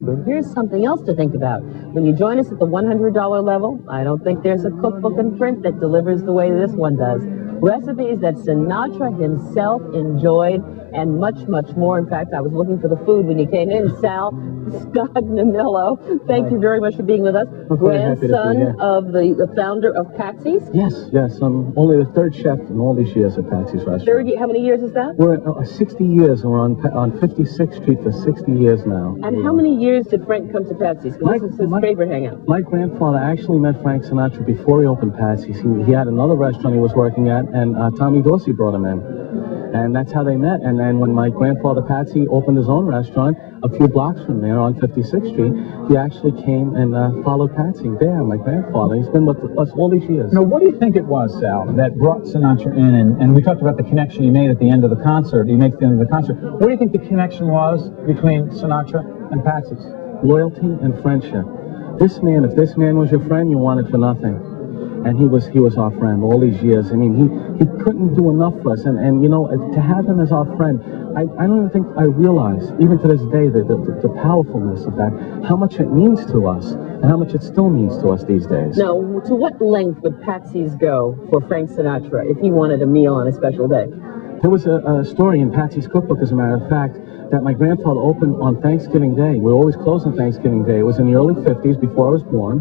But here's something else to think about. When you join us at the $100 level, I don't think there's a cookbook in print that delivers the way this one does. Recipes that Sinatra himself enjoyed, and much, much more. In fact, I was looking for the food when you came in. Sal Scognamillo, thank you very much for being with us. Grandson of the founder of Patsy's? Yes. I'm only the third chef in all these years at Patsy's restaurant. How many years is that? We're 60 years, and we're on 56th Street for 60 years now. And how many years did Frank come to Patsy's? Because this is his favorite hangout. My grandfather actually met Frank Sinatra before he opened Patsy's. He had another restaurant he was working at, and Tommy Dorsey brought him in. And that's how they met. And then when my grandfather Patsy opened his own restaurant a few blocks from there on 56th Street, he actually came and followed Patsy there, my grandfather. He's been with us all these years. Now, what do you think it was, Sal, that brought Sinatra in? And we talked about the connection he made at the end of the concert. He makes at the end of the concert. What do you think the connection was between Sinatra and Patsy's? Loyalty and friendship. This man, if this man was your friend, you wanted for nothing. And he was our friend all these years. I mean, he couldn't do enough for us. And you know, to have him as our friend, I don't even think I realize, even to this day, the powerfulness of that, how much it means to us, and how much it still means to us these days. Now, to what length would Patsy's go for Frank Sinatra if he wanted a meal on a special day? There was a story in Patsy's cookbook, as a matter of fact, that my grandfather opened on Thanksgiving Day. We always closed on Thanksgiving Day. It was in the early 50s, before I was born.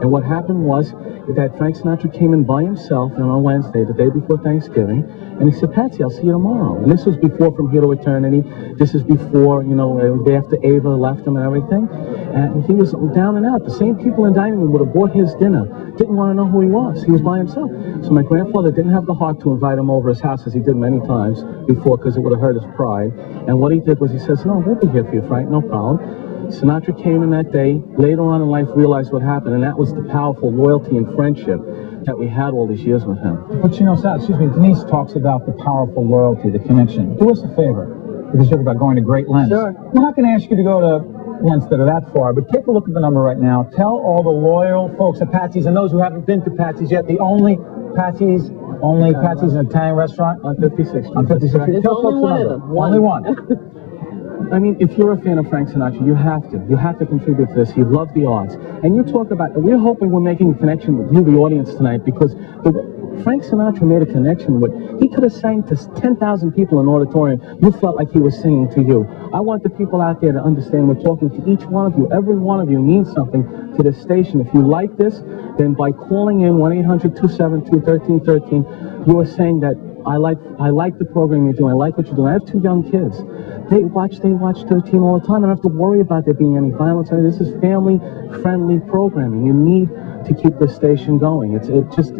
And what happened was that Frank Sinatra came in by himself on Wednesday, the day before Thanksgiving, and he said, Patsy, I'll see you tomorrow. And this was before From Here to Eternity. This is before, you know, the day after Ava left him and everything. And he was down and out. The same people in the dining room would have bought his dinner. Didn't want to know who he was. He was by himself. So my grandfather didn't have the heart to invite him over his house, as he did many times before, because it would have hurt his pride. And what he did was he says, no, we'll be here for you, Frank, no problem. Sinatra came in that day, later on in life realized what happened, and that was the powerful loyalty and friendship that we had all these years with him. But you know, Sal, excuse me, Denise talks about the powerful loyalty, the connection. Do us a favor, because you're about going to great lengths. Sure. We're not going to ask you to go to lengths that are that far, but take a look at the number right now. Tell all the loyal folks at Patsy's and those who haven't been to Patsy's yet, the only Patsy's an Italian restaurant on 56th Street. On 56th Street. There's Tell only folks one the of number. them. Only one. I mean, if you're a fan of Frank Sinatra, you have to contribute to this. You love the arts. And you talk about, we're hoping we're making a connection with you, the audience, tonight, because Frank Sinatra made a connection with, he could have sang to 10,000 people in an auditorium. You felt like he was singing to you. I want the people out there to understand we're talking to each one of you. Every one of you means something to this station. If you like this, then by calling in 1-800-272-1313, you are saying that I like the program you're doing. I like what you're doing. I have two young kids. They watch 13 all the time. I don't have to worry about there being any violence. This is family-friendly programming. You need to keep this station going. It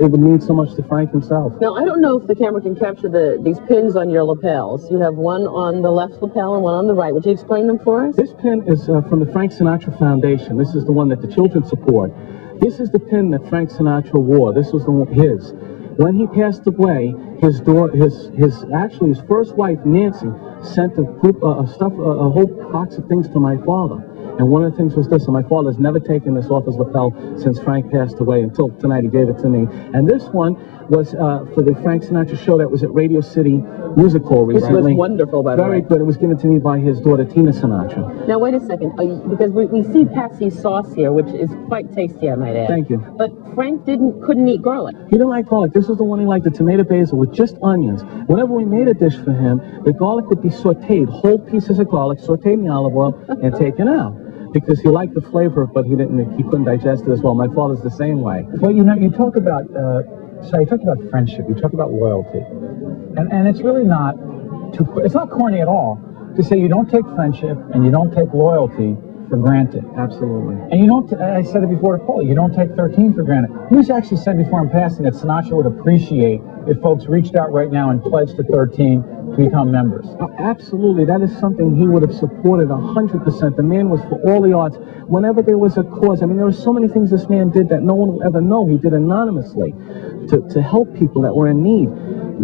would mean so much to Frank himself. Now, I don't know if the camera can capture these pins on your lapels. You have one on the left lapel and one on the right. Would you explain them for us? This pin is from the Frank Sinatra Foundation. This is the one that the children support. This is the pin that Frank Sinatra wore. This was his. When he passed away, his first wife, Nancy, sent a whole box of things to my father. And one of the things was this, and my father's never taken this off his lapel since Frank passed away, until tonight he gave it to me. And this one was for the Frank Sinatra show that was at Radio City Music Hall recently. Which was wonderful, by the way. Very good. It was given to me by his daughter, Tina Sinatra. Now, wait a second, because we see Patsy's sauce here, which is quite tasty, I might add. Thank you. But Frank couldn't eat garlic. He didn't like garlic. This was the one he liked, the tomato basil with just onions. Whenever we made a dish for him, the garlic would be sauteed, whole pieces of garlic, sauteed in the olive oil, and taken out. Because he liked the flavor, but he couldn't digest it as well. My father's the same way. Well, you know, you talk about friendship, you talk about loyalty, and it's really not it's not corny at all to say you don't take friendship and you don't take loyalty for granted. Absolutely. And you don't, I said it before to Paul, you don't take 13 for granted. He was actually said before in passing that Sinatra would appreciate if folks reached out right now and pledged to 13 to become members. Absolutely. That is something he would have supported 100%. The man was for all the arts. Whenever there was a cause, I mean, there were so many things this man did that no one will ever know. He did anonymously to help people that were in need.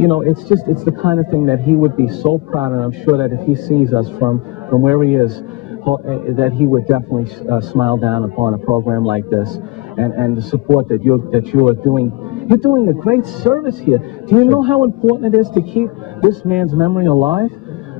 You know, it's the kind of thing that he would be so proud, and I'm sure that if he sees us from where he is, that he would definitely smile down upon a program like this, and the support that you're doing. You're doing a great service here. Do you know how important it is to keep this man's memory alive?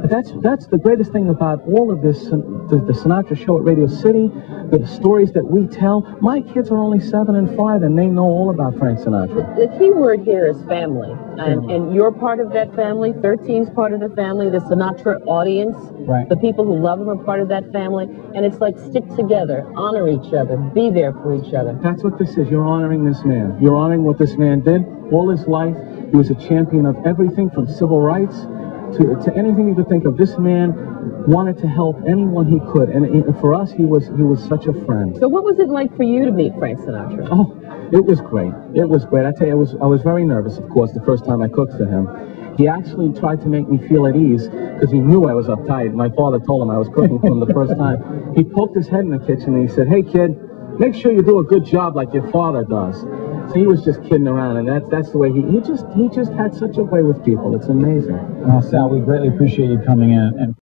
That's the greatest thing about all of this, the Sinatra show at Radio City, the stories that we tell. My kids are only 7 and 5, and they know all about Frank Sinatra. The key word here is family, and you're part of that family. 13's part of the family. The Sinatra audience, Right. the people who love him are part of that family, and it's like stick together, honor each other, be there for each other. That's what this is. You're honoring this man. You're honoring what this man did all his life. He was a champion of everything from civil rights to anything you could think of. This man wanted to help anyone he could, and for us, he was such a friend. So what was it like for you to meet Frank Sinatra? Oh, it was great. It was great. I tell you, I was very nervous, of course, the first time I cooked for him. He actually tried to make me feel at ease because he knew I was uptight. My father told him I was cooking for him the first time. He poked his head in the kitchen and he said, "Hey, kid, make sure you do a good job like your father does." So he was just kidding around, and that's the way he just had such a way with people. It's amazing. Sal, we greatly appreciate you coming in and